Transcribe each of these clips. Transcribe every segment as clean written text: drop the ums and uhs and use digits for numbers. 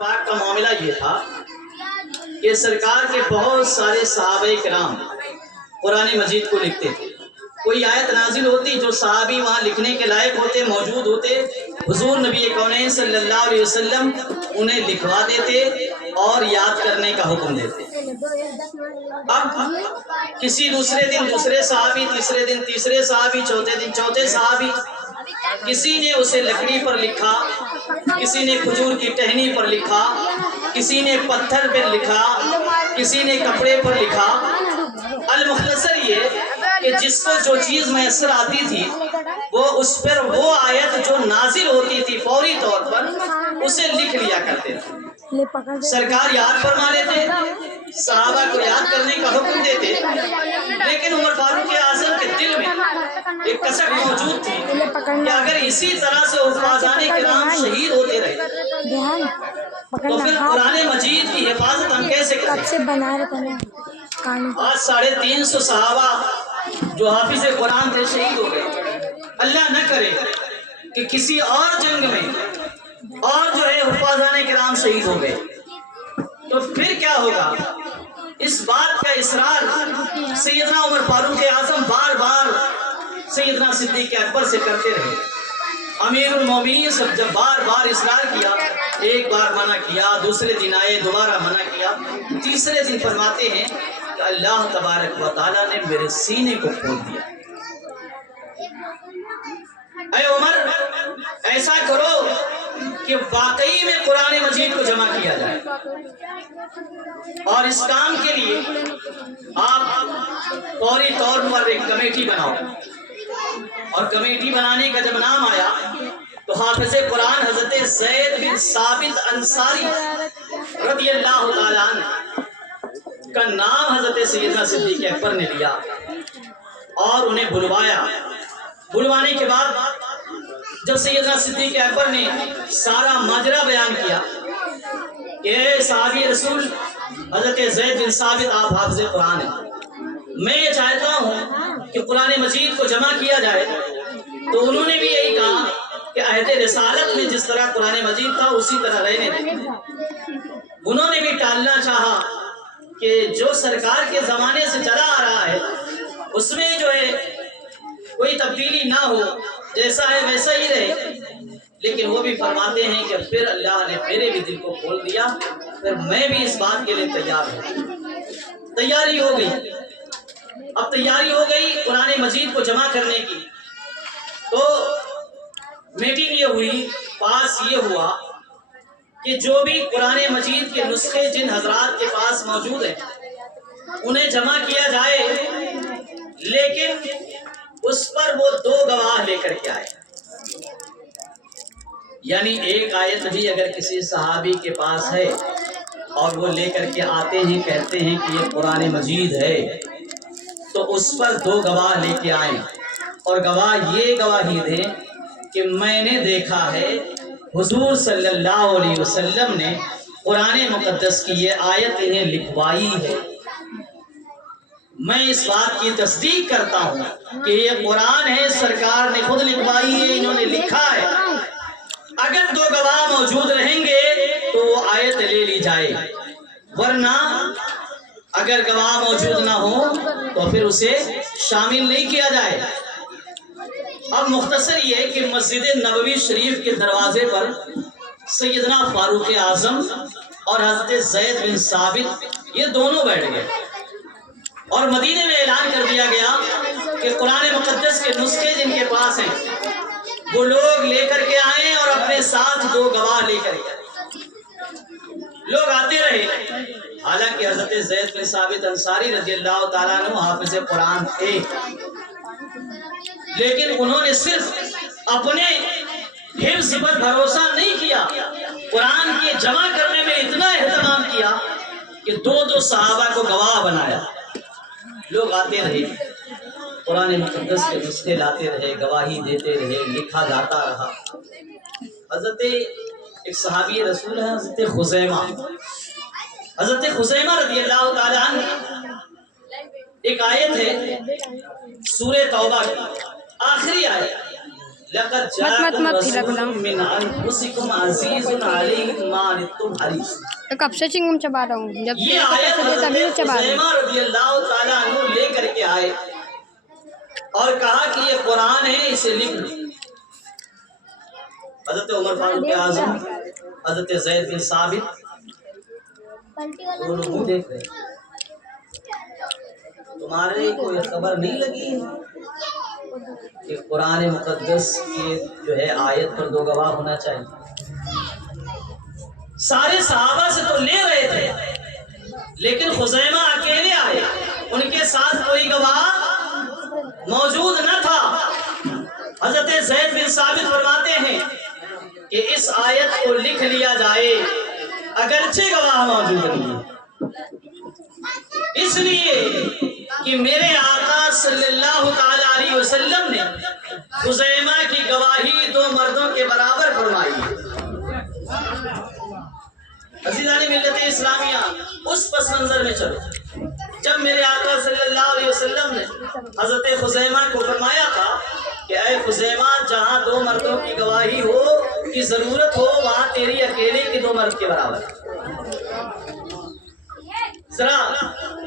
پاک کا معاملہ یہ تھا کہ سرکار کے بہت سارے صحابہ کرام قرآن مجید کو لکھتے تھے. کوئی آیت نازل ہوتی جو صحابی وہاں لکھنے کے لائق ہوتے، موجود ہوتے، حضور نبی کونین صلی اللہ علیہ وسلم انہیں لکھوا دیتے اور یاد کرنے کا حکم دیتے. اب کسی دوسرے دن دوسرے صحابی، تیسرے دن تیسرے صحابی، چوتھے دن چوتھے صحابی، کسی نے اسے لکڑی پر لکھا، کسی نے کھجور کی ٹہنی پر لکھا، کسی نے پتھر پر لکھا، کسی نے کپڑے پر لکھا. المختصر یہ کہ جس کو جو چیز میسر آتی تھی وہ اس پر وہ آیت جو نازل ہوتی تھی فوری طور پر اسے لکھ لیا کرتے تھے. سرکار یاد فرما لیتے، صحابہ کو یاد کرنے کا حکم دیتے، لیکن عمر فاروق اعظم کے دل میں ایک کسک موجود تھی کہ اگر اسی طرح سے حفاظان کرام شہید ہوتے رہے تو پھر قرآن مجید کی حفاظت ہم کیسے کریں؟ آج 350 صحابہ جو حافظ قرآن تھے شہید ہو گئے. اللہ نہ کرے کہ کسی اور جنگ میں اور جو ہے حفاظان کرام شہید ہو گئے تو پھر کیا ہوگا؟ اس بات کا اصرار سیدنا عمر فاروق اعظم بار بار سیدنا صدیق اکبر سے کرتے رہے. امیر المومنین سب جب بار بار اصرار کیا، ایک بار منع کیا، دوسرے دن آئے دوبارہ منع کیا، تیسرے دن فرماتے ہیں کہ اللہ تبارک و تعالیٰ نے میرے سینے کو کھول دیا. اے عمر ایسا کرو کہ واقعی میں قرآن مجید کو جمع کیا جائے، اور اس کام کے لیے آپ فوری طور پر ایک کمیٹی بناؤ. اور کمیٹی بنانے کا جب نام آیا تو حافظ قرآن حضرت زید بن ثابت انصاری رضی اللہ تعالیٰ عنہ کا نام حضرت سیدنا صدیق اکبر نے لیا اور انہیں بلوایا. بلوانے کے بعد جب سیدنا صدیق اکبر نے سارا ماجرا بیان کیا کہ اے صحابی رسول حضرت زید بن ثابت آپ حافظ قرآن ہیں، میں یہ چاہتا ہوں کہ قرآن مجید کو جمع کیا جائے، تو انہوں نے بھی یہی کہا کہ عہد رسالت میں جس طرح قرآن مجید تھا اسی طرح رہنے دیں. انہوں نے بھی ٹالنا چاہا کہ جو سرکار کے زمانے سے چلا آ رہا ہے اس میں جو ہے کوئی تبدیلی نہ ہو، جیسا ہے ویسا ہی رہے. لیکن وہ بھی فرماتے ہیں کہ پھر اللہ نے میرے بھی دل کو کھول دیا، پھر میں بھی اس بات کے لیے تیار ہوں. تیاری ہو گئی. اب تیاری ہو گئی قرآن مجید کو جمع کرنے کی، تو میٹنگ یہ ہوئی، پاس یہ ہوا کہ جو بھی قرآن مجید کے نسخے جن حضرات کے پاس موجود ہیں انہیں جمع کیا جائے، لیکن اس پر وہ 2 گواہ لے کر کے آئے. یعنی ایک آیت بھی اگر کسی صحابی کے پاس ہے اور وہ لے کر کے آتے ہیں کہتے ہیں کہ یہ قرآن مجید ہے، تو اس پر 2 گواہ لے کے آئیں، اور گواہ یہ گواہی دیں کہ میں نے دیکھا ہے حضور صلی اللہ علیہ وسلم نے قرآن مقدس کی یہ آیت انہیں لکھوائی ہے. میں اس بات کی تصدیق کرتا ہوں کہ یہ قرآن ہے، سرکار نے خود لکھوائی ہے، انہوں نے لکھا ہے. اگر 2 گواہ موجود رہیں گے تو وہ آیت لے لی جائے، ورنہ اگر گواہ موجود نہ ہو تو پھر اسے شامل نہیں کیا جائے. اب مختصر یہ کہ مسجد نبوی شریف کے دروازے پر سیدنا فاروق اعظم اور حضرت زید بن ثابت یہ دونوں بیٹھ گئے، اور مدینے میں اعلان کر دیا گیا کہ قرآن مقدس کے نسخے جن کے پاس ہیں وہ لوگ لے کر کے آئیں اور اپنے ساتھ 2 گواہ لے کر کے آئیں. لوگ آتے رہے، حالانکہ حضرت زید بن ثابت انصاری رضی اللہ تعالیٰ عنہ حافظ قرآن تھے، لیکن انہوں نے صرف اپنے حفظ پر بھروسہ نہیں کیا، قرآن کے جمع کرنے میں اتنا اہتمام کیا کہ 2 صحابہ کو گواہ بنایا. لوگ آتے رہے، قرآن مقدس کے نسخے لاتے رہے، گواہی دیتے رہے، لکھا جاتا رہا. حضرت ایک صحابی رسول ہے حضرت خزیمہ رضی اللہ تعالیٰ عنہ، ایک آیت ہے سورہ توبہ کی آخری آیت، لقد مت جاءكم تھلک رسول لام من انفسکم عزیز علیہ ما عنتم حریص. کب سے چنگم چبا رہا ہوں، جب یہ سے آیت پیسے دیتا بھی حضرت چبا رہا ہوں. خزیمہ رضی اللہ تعالیٰ عنہ لے کر کے آئے اور کہا کہ یہ قرآن ہے، اسے لکھ لو. حضرت عمر فاروق اعظم، حضرت زید بن ثابت دونوں منہ دیکھ رہے. تمہارے کو یہ خبر نہیں لگی کہ قرآن مقدس کی جو ہے آیت پر دو گواہ ہونا چاہیے؟ سارے صحابہ سے تو لے رہے تھے، لیکن خزیمہ اکیلے آئے، ان کے ساتھ کوئی گواہ موجود نہ تھا. حضرت زید بن ثابت فرماتے ہیں کہ اس آیت کو لکھ لیا جائے اگرچہ گواہ موجود نہیں ہے، اس لیے کہ میرے آقا صلی اللہ تعالی علیہ وسلم نے خزیمہ کی گواہی دو مردوں کے برابر فرمائی ہے. عزیزان ملت اسلامیہ، اس پس منظر میں چلو جب میرے آقا صلی اللہ علیہ وسلم نے حضرت خزیمہ کو فرمایا تھا کہ اے خزیمہ، جہاں دو مردوں کی گواہی ہو کی ضرورت ہو، وہاں تیری اکیلے کی دو مرد کے برابر. ذرا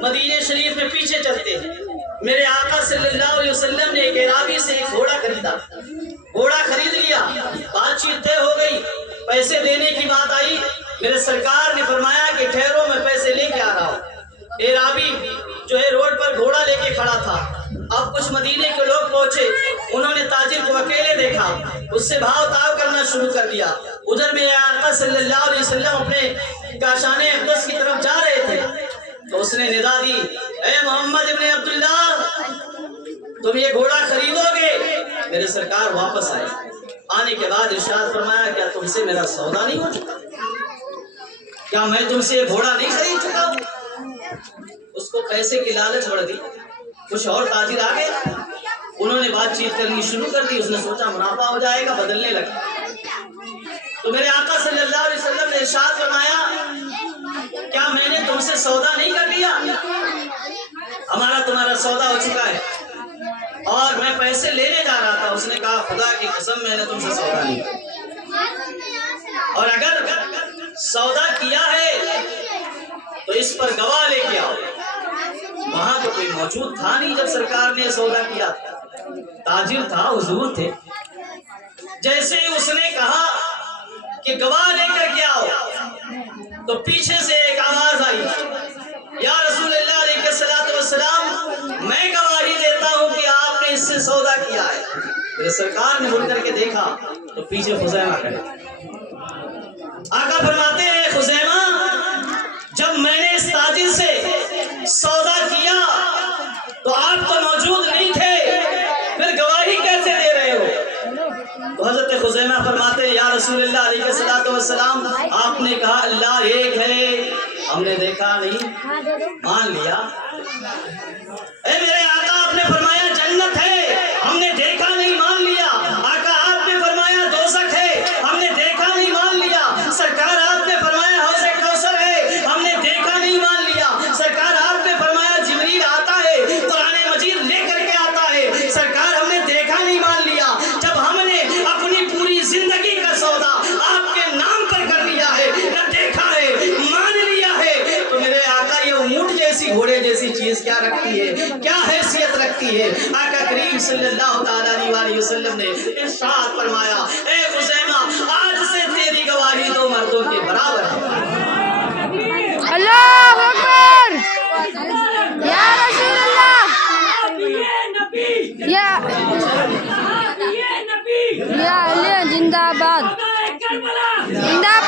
مدینہ شریف میں پیچھے چلتے ہیں. میرے آقا صلی اللہ علیہ وسلم نے ایک اعرابی سے ایک گھوڑا خریدا، گھوڑا خرید لیا، بات چیت طے ہو گئی، پیسے دینے کی بات آئی. میرے سرکار نے فرمایا کہ ٹھہرو، میں پیسے لے کے آ رہا ہوں. اعرابی جو ہے روڈ پر گھوڑا لے کے کھڑا تھا. اب کچھ مدینے کے لوگ پہنچے، انہوں نے تاجر کو اکیلے دیکھا، اس سے بھاؤ تاؤ کرنا شروع کر دیا. ادھر میرے آقا صلی اللہ علیہ وسلم اپنے کاشان اقدس کی طرف جا رہے تھے تو اس نے ندا دی، اے محمد ابن عبداللہ، تم یہ گھوڑا خریدو گے؟ میرے سرکار واپس آئے. آنے کے بعد ارشاد فرمایا، کیا تم سے میرا سودا نہیں ہو چکا؟ کیا میں تم سے گھوڑا نہیں خرید چکا ہوں؟ اس کو پیسے کی لالچ بڑھ گئی. کچھ اور تاجر آ گئے، انہوں نے بات چیت کرنی شروع کر دی. اس نے سوچا منافع ہو جائے گا، بدلنے لگا. تو میرے آقا صلی اللہ علیہ وسلم نے ارشاد فرمایا، کیا میں نے تم سے سودا نہیں کر لیا؟ ہمارا تمہارا سودا ہو چکا ہے اور میں پیسے لینے جا رہا تھا. اس نے کہا، خدا کی قسم میں نے تم سے سودا نہیں کیا، اور اگر سودا کیا ہے تو اس پر گواہ لے کے آؤ. وہاں تو کوئی موجود تھا نہیں جب سرکار نے سودا کیا. تاجر تھا، حضور تھے. جیسے ہی اس نے کہا کہ گواہ لے کر کے آؤ تو پیچھے سے ایک آواز آئی، یا رسول اللہ علیہ الصلوۃ والسلام، میں گواہی دیتا ہوں کہ آپ نے اس سے سودا کیا ہے. میرے سرکار نے مڑ کر کے دیکھا تو پیچھے خزیمہ کھڑے. آقا فرماتے ہیں، خزیمہ، جب میں نے اس تاجر سے سودا کیا تو آپ تو موجود نہیں تھے، پھر گواہی کیسے دے رہے ہو؟ تو حضرت خزیمہ فرماتے ہیں، یا رسول اللہ علیہ الصلوۃ والسلام، آپ نے کہا اللہ ایک ہے، ہم نے دیکھا نہیں، مان لیا. اے میرے آقا، آپ نے فرمایا جنت ہے، ہم نے دیکھا نہیں، مان لیا. آقا آپ نے فرمایا دوزخ ہے، ہم نے دیکھا نہیں، مان لیا. سرکار آپ نے فرمایا حوض کوثر ہے، ہم نے دیکھا نہیں، مان لیا. سرکار آپ نے فرمایا جبریل آتا ہے، قرآن مجید لے کر کے آتا ہے، سرکار ہم نے دیکھا نہیں، مان لیا. جب ہم نے اپنی پوری زندگی کا سودا آپ کے نام پر کر لیا ہے، نہ دیکھا ہے، مان لیا ہے، تو میرے آقا یہ اونٹ جیسی، گھوڑے جیسی چیز کیا رکھتی ہے، کیا حیثیت رکھتی ہے؟ آقا کریم صلی اللہ تعالیٰ علیہ وسلم نے ارشاد فرمایا، اے خزیمہ، آج سے تیری گواہی دو مردوں کے برابر ہے. اللہ اکبر، یا رسول اللہ، یا علی زندہ باد، زندہ